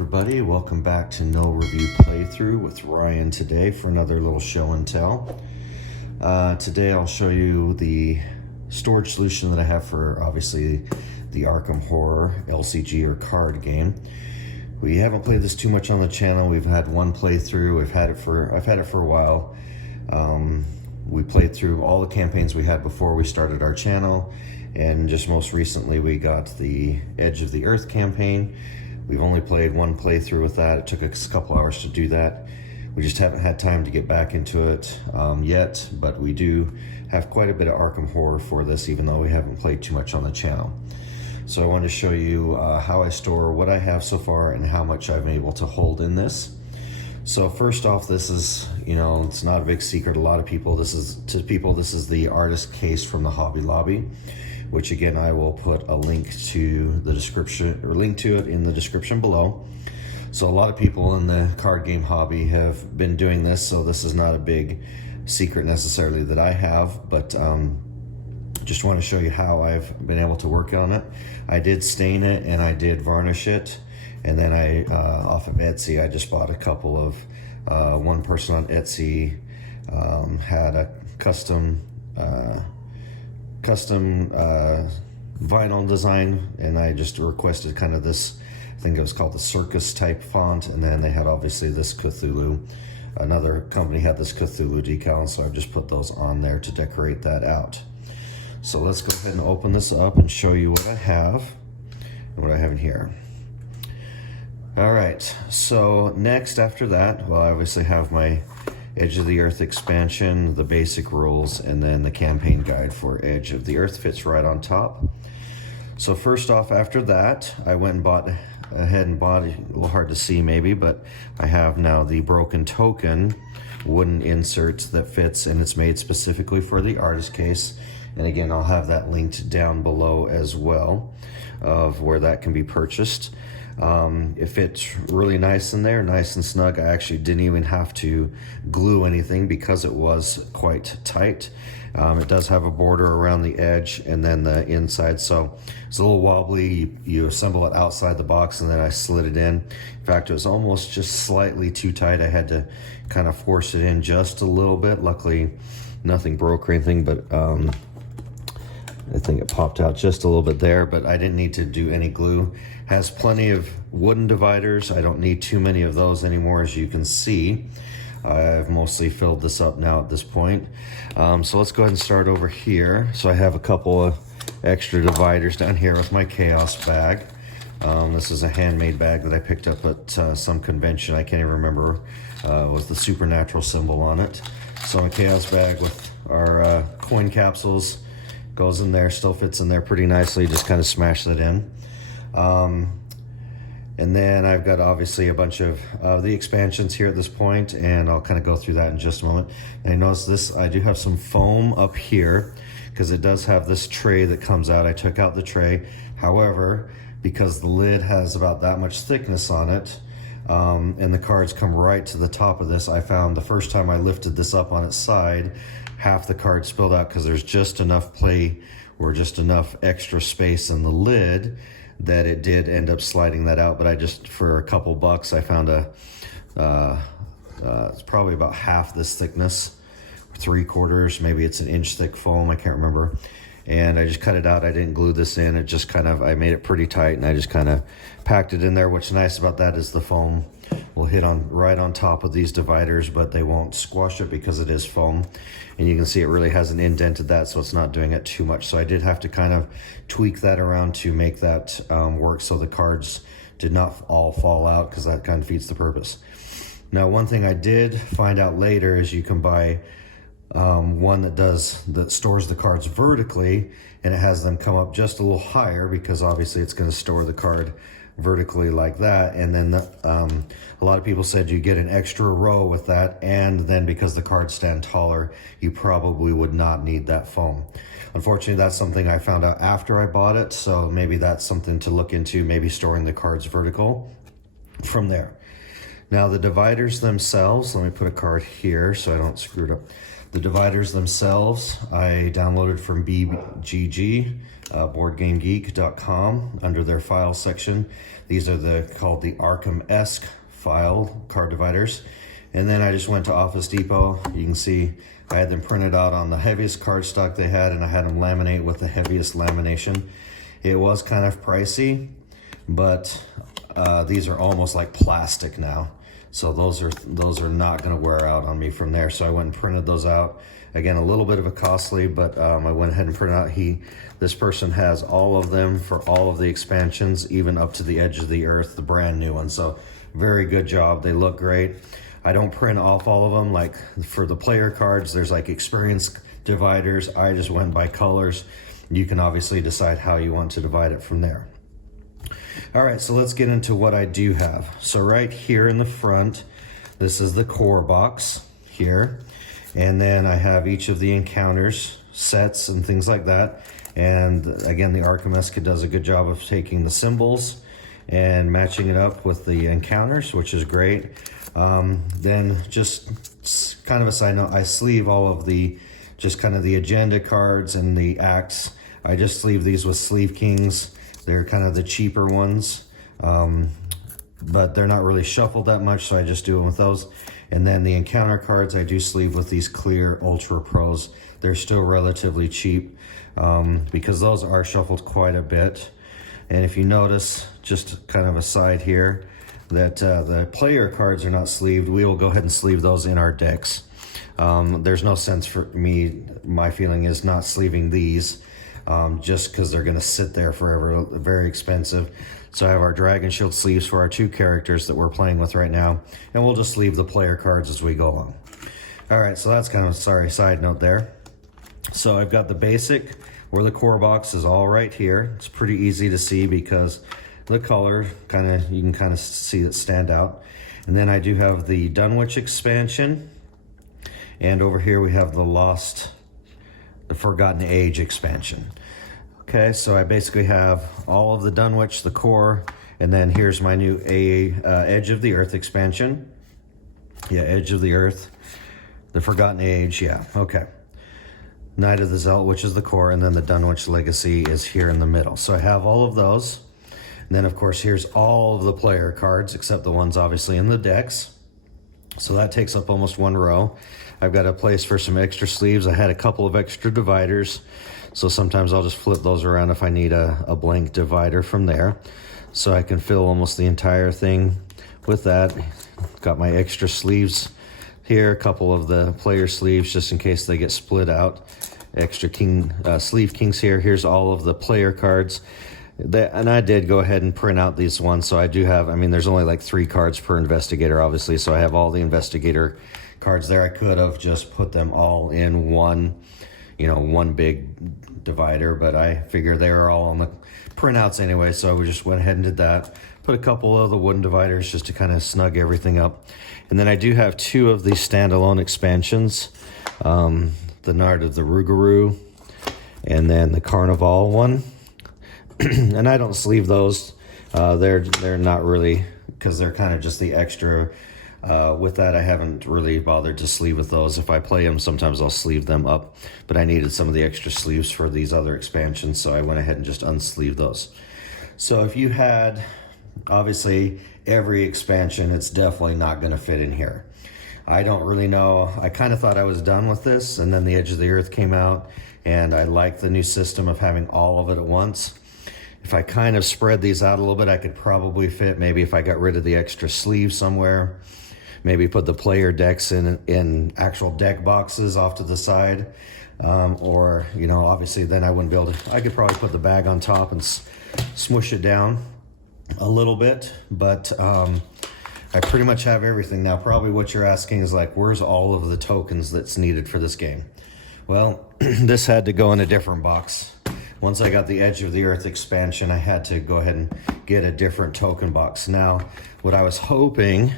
everybody, welcome back to No Review Playthrough with Ryan today for another little show and tell. Today I'll show you the storage solution that I have for obviously the Arkham Horror LCG or card game. We haven't played this too much on the channel. We've had one playthrough. I've had it for a while. We played through all the campaigns we had before we started our channel, and just most recently we got the Edge of the Earth campaign. We've only played one playthrough with that. It took us a couple hours to do that. We just haven't had time to get back into it yet, but we do have quite a bit of Arkham Horror for this, even though we haven't played too much on the channel. So I wanted to show you how I store what I have so far and how much I've been able to hold in this. So first off, this is, it's not a big secret. A lot of people, this is the artist case from the Hobby Lobby, which again, I will put a link to the description, or link to it in the description below. So a lot of people in the card game hobby have been doing this, so this is not a big secret necessarily that I have, but just want to show you how I've been able to work on it. I did stain it and I did varnish it, and then I off of Etsy I just bought a couple of one person on Etsy had a custom vinyl design, and I just requested kind of this, I think it was called the circus type font, and then they had obviously this Cthulhu. Another company had this Cthulhu decal, so I just put those on there to decorate that out. So let's go ahead and open this up and show you what I have and what I have in here. All right, so next after that, well, I obviously have my Edge of the Earth expansion, the basic rules, and then the campaign guide for Edge of the Earth fits right on top. So first off, after that, I went and bought, a little hard to see maybe, but I have now the Broken Token wooden insert that fits, and it's made specifically for the artist case. And again, I'll have that linked down below as well of where that can be purchased. It fits really nice in there, nice and snug. I actually didn't even have to glue anything because it was quite tight. It does have a border around the edge and then the inside, so it's a little wobbly. You assemble it outside the box, and then I slid it in. In fact, it was almost just slightly too tight. I had to kind of force it in just a little bit. Luckily, nothing broke or anything, but I think it popped out just a little bit there, but I didn't need to do any glue. Has plenty of wooden dividers. I don't need too many of those anymore, as you can see. I've mostly filled this up now at this point. So let's go ahead and start over here. So I have a couple of extra dividers down here with my Chaos bag. This is a handmade bag that I picked up at some convention. I can't even remember, with the supernatural symbol on it. So a Chaos bag with our coin capsules. Goes in there, still fits in there pretty nicely. Just kind of smash that in. And then I've got obviously a bunch of the expansions here at this point, and I'll kind of go through that in just a moment. And I notice this, I do have some foam up here because it does have this tray that comes out. I took out the tray. However, because the lid has about that much thickness on it, and the cards come right to the top of this, I found the first time I lifted this up on its side, half the card spilled out because there's just enough play or just enough extra space in the lid that it did end up sliding that out. But I just, for a couple bucks, I found it's probably about half this thickness, 3/4, maybe it's an inch thick foam, I can't remember. And I just cut it out. I didn't glue this in. It just kind of, I made it pretty tight, and I just kind of packed it in there. What's nice about that is the foam will hit right on top of these dividers, but they won't squash it because it is foam. And you can see it really hasn't indented that, so it's not doing it too much. So I did have to kind of tweak that around to make that work so the cards did not all fall out, because that kind of defeats the purpose. Now, one thing I did find out later is you can buy one that stores the cards vertically, and it has them come up just a little higher, because obviously it's going to store the card vertically like that. And then a lot of people said you get an extra row with that, and then because the cards stand taller, you probably would not need that foam. Unfortunately, that's something I found out after I bought it, so maybe that's something to look into, maybe storing the cards vertical from there. Now the dividers themselves, let me put a card here so I don't screw it up. The dividers themselves, I downloaded from BGG, BoardGameGeek.com, under their file section. These are called the Arkham-esque file card dividers. And then I just went to Office Depot. You can see I had them printed out on the heaviest cardstock they had, and I had them laminate with the heaviest lamination. It was kind of pricey, but these are almost like plastic now. So those are not going to wear out on me from there. So I went and printed those out. Again, a little bit of a costly, but I went ahead and printed out. This person has all of them for all of the expansions, even up to the Edge of the Earth, the brand new one. So very good job. They look great. I don't print off all of them. Like for the player cards, there's like experience dividers. I just went by colors. You can obviously decide how you want to divide it from there. All right, so let's get into what I do have. So right here in the front, this is the core box here. And then I have each of the encounters, sets, and things like that. And again, the Arkham-esque does a good job of taking the symbols and matching it up with the encounters, which is great. Then just kind of a side note, I sleeve all of just kind of the agenda cards and the acts. I just sleeve these with Sleeve Kings. They're kind of the cheaper ones, but they're not really shuffled that much, so I just do them with those. And then the encounter cards, I do sleeve with these clear Ultra Pros. They're still relatively cheap because those are shuffled quite a bit. And if you notice, just kind of a side here, that the player cards are not sleeved. We will go ahead and sleeve those in our decks. There's no sense for me, my feeling is not sleeving these just because they're going to sit there forever, very expensive. So I have our Dragon Shield sleeves for our 2 characters that we're playing with right now, and we'll just sleeve the player cards as we go along. All right, so that's kind of a side note there. So I've got the basic, where the core box is all right here. It's pretty easy to see because the color, you can kind of see it stand out. And then I do have the Dunwich expansion, and over here we have the Forgotten Age expansion. Okay, so I basically have all of the Dunwich, the core, and then here's my new Edge of the Earth expansion. Yeah, Edge of the Earth, the Forgotten Age, yeah, okay. Knight of the Zealot, which is the core, and then the Dunwich Legacy is here in the middle. So I have all of those. And then, of course, here's all of the player cards, except the ones obviously in the decks. So that takes up almost 1 row. I've got a place for some extra sleeves. I had a couple of extra dividers, so sometimes I'll just flip those around if I need a blank divider from there. So I can fill almost the entire thing with that. Got my extra sleeves here, a couple of the player sleeves just in case they get split out. Extra Sleeve Kings here. Here's all of the player cards. And I did go ahead and print out these ones, so I do have, there's only like 3 cards per investigator, obviously, so I have all the investigator cards there. I could have just put them all in one big divider, but I figure they are all on the printouts anyway, so we just went ahead and did that. Put a couple of the wooden dividers just to kind of snug everything up. And then I do have 2 of these standalone expansions, the Nard of the Rougarou, and then the Carnival one. And I don't sleeve those. They're not really, because they're kind of just the extra. With that, I haven't really bothered to sleeve with those. If I play them, sometimes I'll sleeve them up. But I needed some of the extra sleeves for these other expansions, so I went ahead and just unsleeved those. So if you had, obviously, every expansion, it's definitely not going to fit in here. I don't really know. I kind of thought I was done with this, and then the Edge of the Earth came out, and I like the new system of having all of it at once. If I kind of spread these out a little bit, I could probably fit, maybe if I got rid of the extra sleeve somewhere, maybe put the player decks in actual deck boxes off to the side. Or, obviously then I wouldn't be able to, I could probably put the bag on top and smush it down a little bit, but I pretty much have everything. Now, probably what you're asking is like, where's all of the tokens that's needed for this game? Well, this had to go in a different box. Once I got the Edge of the Earth expansion, I had to go ahead and get a different token box. Now, what I was hoping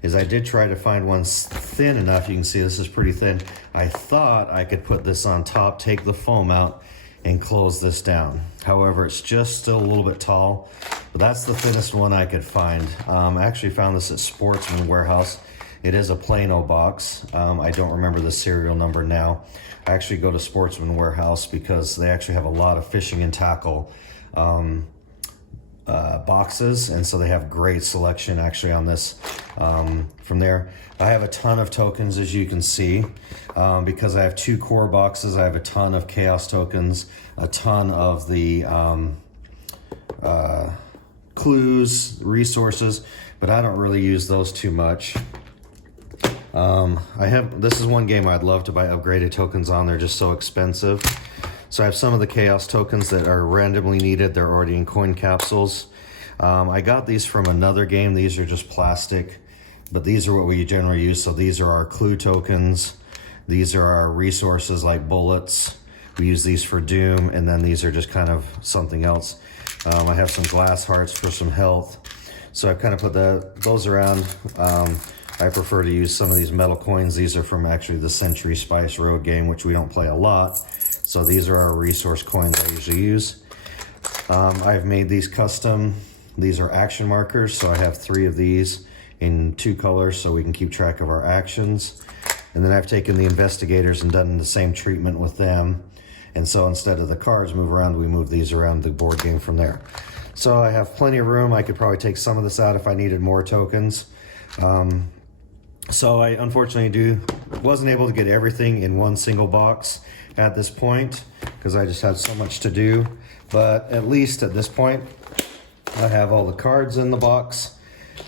is I did try to find one thin enough. You can see this is pretty thin. I thought I could put this on top, take the foam out, and close this down. However, it's just still a little bit tall, but that's the thinnest one I could find. I actually found this at Sportsman Warehouse. It is a Plano box. I don't remember the serial number now. I actually go to Sportsman Warehouse because they actually have a lot of fishing and tackle boxes, and so they have great selection actually on this. From there, I have a ton of tokens, as you can see, because I have 2 core boxes. I have a ton of chaos tokens, a ton of the clues, resources, but I don't really use those too much. This is one game I'd love to buy upgraded tokens on. They're just so expensive. So I have some of the chaos tokens that are randomly needed. They're already in coin capsules. I got these from another game. These are just plastic, but these are what we generally use. So these are our clue tokens. These are our resources like bullets. We use these for Doom, and then these are just kind of something else. I have some glass hearts for some health. So I've kind of put those around. I prefer to use some of these metal coins. These are from actually the Century Spice Road game, which we don't play a lot. So these are our resource coins I usually use. I've made these custom. These are action markers. So I have 3 of these in 2 colors so we can keep track of our actions. And then I've taken the investigators and done the same treatment with them. And so instead of the cards move around, we move these around the board game from there. So I have plenty of room. I could probably take some of this out if I needed more tokens. So I unfortunately wasn't able to get everything in one single box at this point because I just had so much to do. But at least at this point, I have all the cards in the box.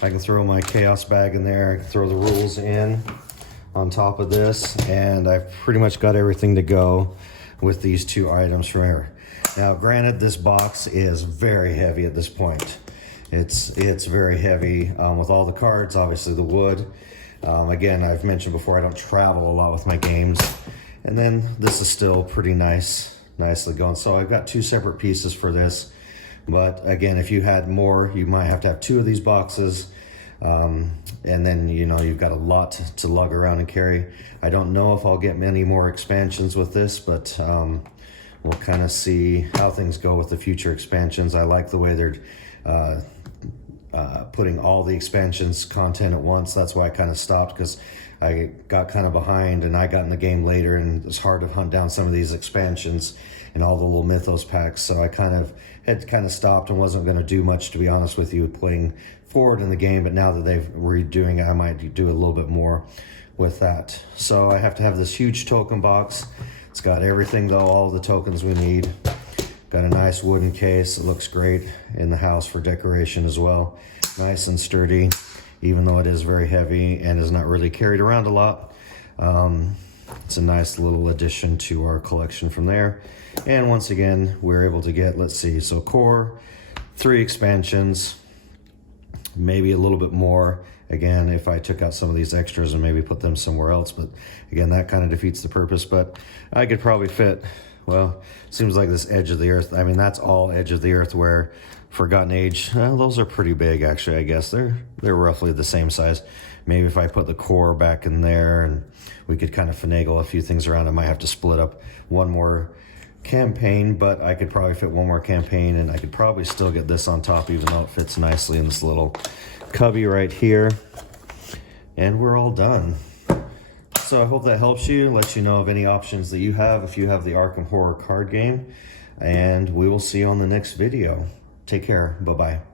I can throw my chaos bag in there. I can throw the rules in on top of this, and I've pretty much got everything to go with these 2 items from here. Now, granted, this box is very heavy at this point. It's very heavy with all the cards, obviously the wood. Again, I've mentioned before, I don't travel a lot with my games. And then this is still pretty nicely going. So I've got 2 separate pieces for this. But again, if you had more, you might have to have 2 of these boxes. And then, you've got a lot to lug around and carry. I don't know if I'll get many more expansions with this, but we'll kind of see how things go with the future expansions. I like the way they're putting all the expansions content at once. That's why I kind of stopped, because I got kind of behind and I got in the game later, and it's hard to hunt down some of these expansions and all the little mythos packs. So I had stopped and wasn't going to do much, to be honest with you, playing forward in the game. But now that they're redoing it, I might do a little bit more with that. So I have to have this huge token box. It's got everything though, all the tokens we need. Got a nice wooden case. It looks great in the house for decoration as well. Nice and sturdy, even though it is very heavy and is not really carried around a lot. It's a nice little addition to our collection from there. And once again, we're able to get, let's see, so core, 3 expansions, maybe a little bit more. Again, if I took out some of these extras and maybe put them somewhere else, but again, that kind of defeats the purpose. But I could probably fit, well, seems like this Edge of the Earth. I mean, that's all Edge of the Earth, where Forgotten Age, those are pretty big actually, I guess. They're roughly the same size. Maybe if I put the core back in there and we could kind of finagle a few things around, I might have to split up one more campaign, but I could probably fit one more campaign, and I could probably still get this on top, even though it fits nicely in this little cubby right here. And we're all done. So I hope that helps you, lets you know of any options that you have if you have the Arkham Horror card game. And we will see you on the next video. Take care. Bye-bye.